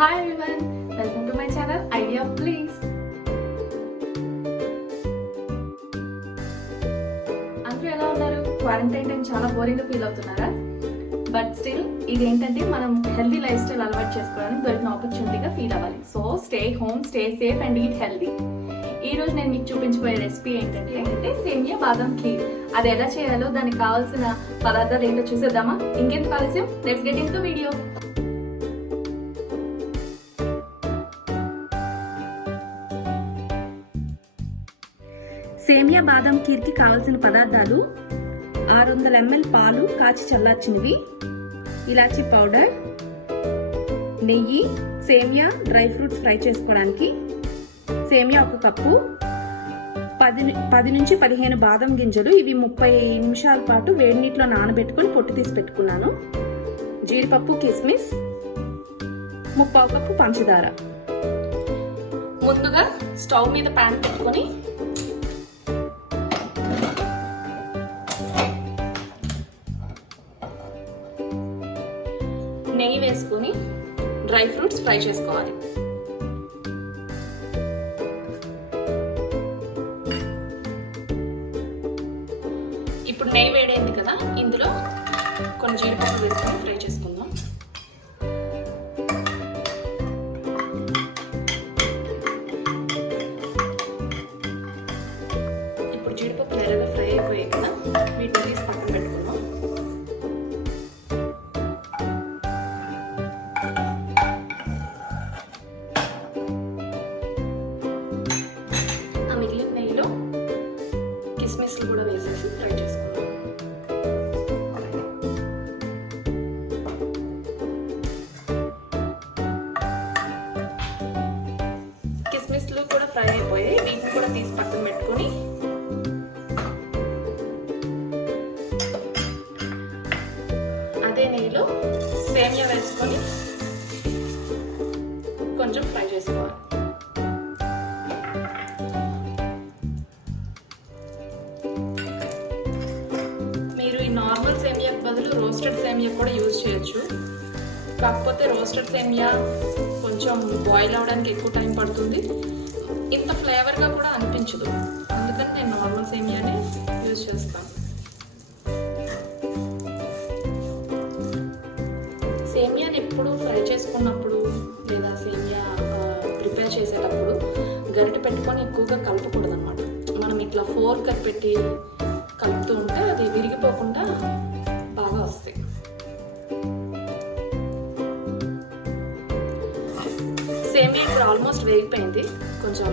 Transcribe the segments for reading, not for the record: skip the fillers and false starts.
Hi everyone, welcome to my channel Idea of Please. అందరూ ఎలా ఉన్నారు? క్వారంటైన్ టైం చాలా బోరింగ్ గా ఫీల్ అవుతున్నారా? బట్ స్టిల్ ఇది ఏంటంటే మనం హెల్దీ లైఫ్ స్టైల్ అలవాటు చేసుకోవడానికి దొరికిన ఆపర్చునిటీగా ఫీల్ అవ్వాలి. So stay home, stay safe and eat healthy. ఈ రోజు నేను మీకు చూపించబోయే రెసిపీ ఏంటంటే సేమియా బాదం ఖీర్. అది ఎలా చేయాలో దానికి కావాల్సిన పదార్థాలు ఏంటో చూసేద్దామా? ఇంకెందుకు ఆలస్యం, లెట్స్ గెట్ ఇంటూ వీడియో. సేమియా బాదం ఖీర్కి కావాల్సిన పదార్థాలు 600 ml పాలు కాచి చల్లార్చినవి, ఇలాచీ పౌడర్, నెయ్యి, సేమియా డ్రై ఫ్రూట్స్ ఫ్రై చేసుకోవడానికి, సేమియా 1 కప్పు, 10 నుంచి 15 బాదం గింజలు, ఇవి 30 నిమిషాల పాటు వేడి నీటిలో నానబెట్టుకుని పొట్టు తీసి పెట్టుకున్నాను, జీడిపప్పు, కిస్మిస్, 3/4 కప్పు పంచదార. ముందుగా స్టవ్ మీద ప్యాన్ పెట్టుకొని నెయ్యి వేసుకొని డ్రై ఫ్రూట్స్ ఫ్రై చేసుకోవాలి. ఇప్పుడు నెయ్యి వేడైంది కదా, ఇందులో కొన్ని జీడిపప్పు వేసుకొని ఫ్రై చేసుకుందాం. ఇప్పుడు జీడిపప్పు నెరగా ఫ్రై అయిపోయాయి కదా, వీటిని తీసి పక్కన పెట్టుకుందాం. మిగిలిన నెయ్యిలో కిస్మిస్లు కూడా వేసేసి ఫ్రై చేసుకుందాం. కిస్మిస్లు కూడా ఫ్రై అయిపోయాయి, వీటిని కూడా తీసి పక్కన పెట్టుకొని అదే నెయ్యిలో సేమియా వేసుకొని కొంచెం ఫ్రై చేసుకోవాలి. నార్మల్ సేమియాకి బదులు రోస్టెడ్ సేమియా కూడా యూజ్ చేయొచ్చు. కాకపోతే రోస్టెడ్ సేమియా కొంచెం బాయిల్ అవడానికి ఎక్కువ టైం పడుతుంది, ఇంత ఫ్లేవర్గా కూడా అనిపించదు. అందుకని నేను నార్మల్ సేమియానే యూజ్ చేస్తాను. సేమియాని ఎప్పుడు ఫ్రై చేసుకున్నప్పుడు లేదా సేమియా ప్రిపేర్ చేసేటప్పుడు గరిటె పెట్టుకొని ఎక్కువగా కలపకూడదు అనమాట. మనం ఇట్లా ఫోర్క్ పెట్టి కలుపుతూ ఉంటే అది విరిగిపోకుండా బాగా వస్తాయి. సేమియా ఇప్పుడు ఆల్మోస్ట్ వేగిపోయింది, కొంచెం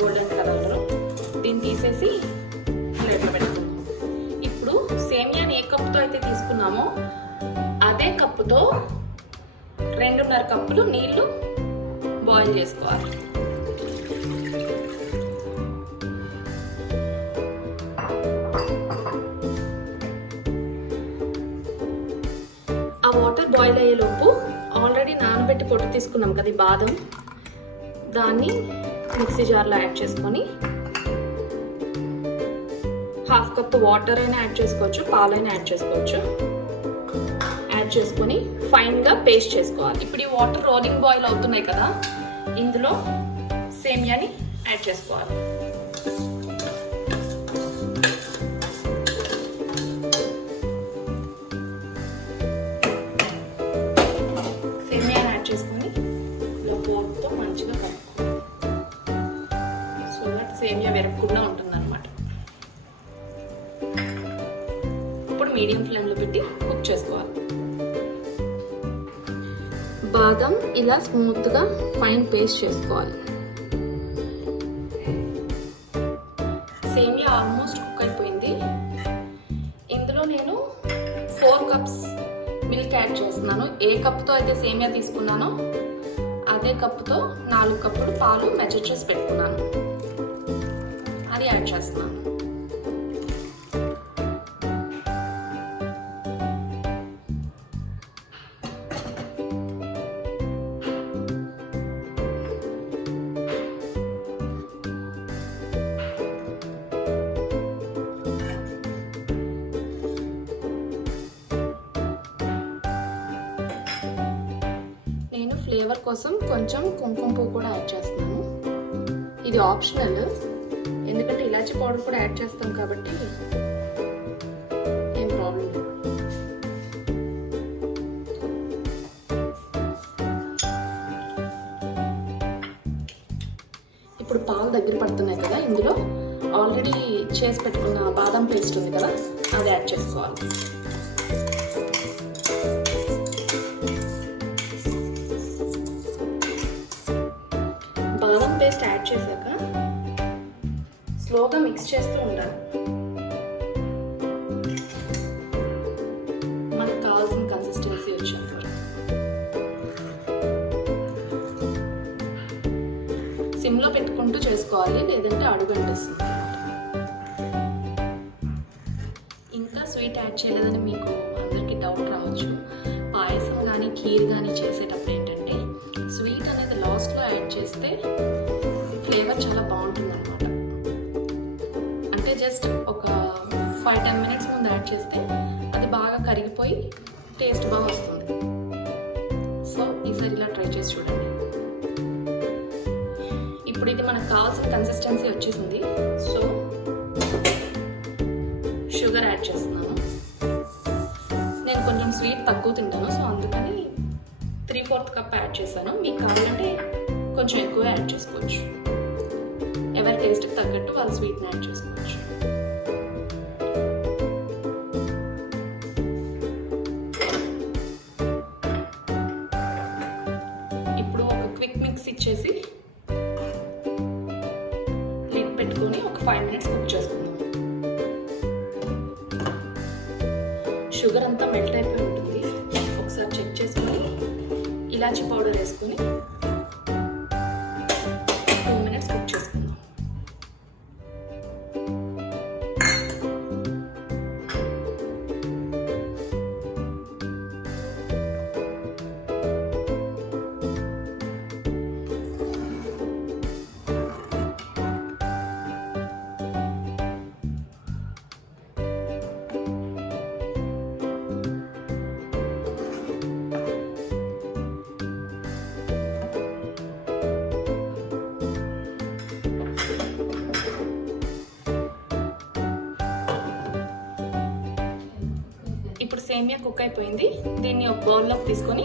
గోల్డెన్ కలర్లో. దీన్ని తీసేసి ప్లేట్లో పెట్టుకుందాం. ఇప్పుడు సేమియాని ఏ కప్పుతో అయితే తీసుకున్నామో అదే కప్పుతో 2.5 కప్పులు నీళ్లు బాయిల్ చేసుకోవాలి. ఆ వాటర్ బాయిల్ అయ్యేలోపు ఆల్రెడీ నానబెట్టి పొట్టు తీసుకున్నాం కదా ఈ బాదం, దాన్ని మిక్సీ జార్లో యాడ్ చేసుకొని 1/2 కప్పు వాటర్ అయినా యాడ్ చేసుకోవచ్చు, పాలైనా యాడ్ చేసుకోవచ్చు. యాడ్ చేసుకొని ఫైన్గా పేస్ట్ చేసుకోవాలి. ఇప్పుడు ఈ వాటర్ రోలింగ్ బాయిల్ అవుతున్నాయి కదా, ఇందులో సేమియాని యాడ్ చేసుకోవాలి. చేసుకొని ఇలా పోర్తో మంచిగా కలుపుకోవాలి, సో దట్ సేమియా విరగకుండా ఉంటుందన్నమాట. ఇప్పుడు మీడియం ఫ్లేమ్లో పెట్టి కుక్ చేసుకోవాలి. బాదం ఇలా స్మూత్గా ఫైన్ పేస్ట్ చేసుకోవాలి. సేమియా ఆల్మోస్ట్ కుక్ అయిపోయింది. ఇందులో నేను 4 కప్స్ మిల్క్ యాడ్ చేస్తున్నాను. ఏ కప్పుతో అయితే సేమియా తీసుకున్నానో అదే కప్పుతో 4 కప్పులు పాలు మెజర్ చేసి పెట్టుకున్నాను, అది యాడ్ చేస్తున్నాను. ఫ్లేవర్ కోసం కొంచెం కుంకుమ పువ్వు కూడా యాడ్ చేస్తున్నాను. ఇది ఆప్షనల్, ఎందుకంటే ఇలాచీ పౌడర్ కూడా యాడ్ చేస్తాం కాబట్టి ఏం ప్రాబ్లం లేదు. ఇప్పుడు పాలు దగ్గర పడుతున్నాయి కదా, ఇందులో ఆల్రెడీ చేసి పెట్టుకున్న బాదం పేస్ట్ ఉంది కదా, అది యాడ్ చేసుకోవాలి. బాదం పేస్ట్ యాడ్ చేశాక స్లోగా మిక్స్ చేస్తూ ఉండాలి. మనకు కావాల్సిన కన్సిస్టెన్సీ వచ్చేంత వరకు. సిమ్లో పెట్టుకుంటూ చేసుకోవాలి, లేదంటే అడుగంటేస్తుంది. ఇంకా స్వీట్ యాడ్ చేయలేదని మీకు అందరికీ డౌట్ రావచ్చు. పాయసం కానీ ఖీర్ కానీ చేసేటప్పుడు ఏంటంటే స్వీట్ అనేది లాస్ట్లో యాడ్ చేస్తే ఫ్లేవర్ చాలా బాగుంటుంది అనమాట. అంటే జస్ట్ ఒక 5-10 మినిట్స్ ముందు యాడ్ చేస్తే అది బాగా కరిగిపోయి టేస్ట్ బాగా వస్తుంది. సో ఈసారి ఇలా ట్రై చేసి చూడండి. ఇప్పుడు ఇది మనకు కావాల్సిన కన్సిస్టెన్సీ వచ్చేసింది. సో షుగర్ యాడ్ చేస్తున్నాను. నేను కొంచెం స్వీట్ తక్కువ తింటాను, సో అందుకని 3/4 కప్ యాడ్ చేశాను. మీకు కావాలంటే కొంచెం ఎక్కువ యాడ్ చేసుకోవచ్చు. ఎవరి టేస్ట్కి తగ్గట్టు వాళ్ళు స్వీట్ని యాడ్ చేసుకోవచ్చు. ఇప్పుడు ఒక క్విక్ మిక్స్ ఇచ్చేసి లిడ్ పెట్టుకొని ఒక 5 మినిట్స్ కుక్ చేసుకుందాం. షుగర్ అంతా మెల్ట్ అయిపోయి ఉంటుంది. ఒకసారి చెక్ చేసుకొని ఇలాచీ పౌడర్ వేసుకొని 2 మినిట్స్ కుక్ చేసుకుందాం. ఇప్పుడు సేమియా కుక్ అయిపోయింది. దీన్ని ఒక బౌల్లోకి తీసుకొని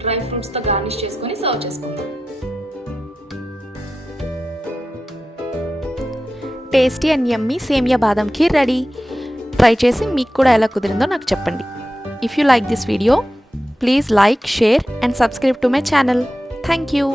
డ్రై ఫ్రూట్స్తో గార్నిష్ చేసుకొని సర్వ్ చేసుకుందాం. టేస్టీ అండ్ యమ్మీ సేమియా బాదం ఖీర్ రెడీ. ట్రై చేసి మీకు కూడా ఎలా కుదిరిందో నాకు చెప్పండి. If you like this video, please like, share and subscribe to my channel. Thank you.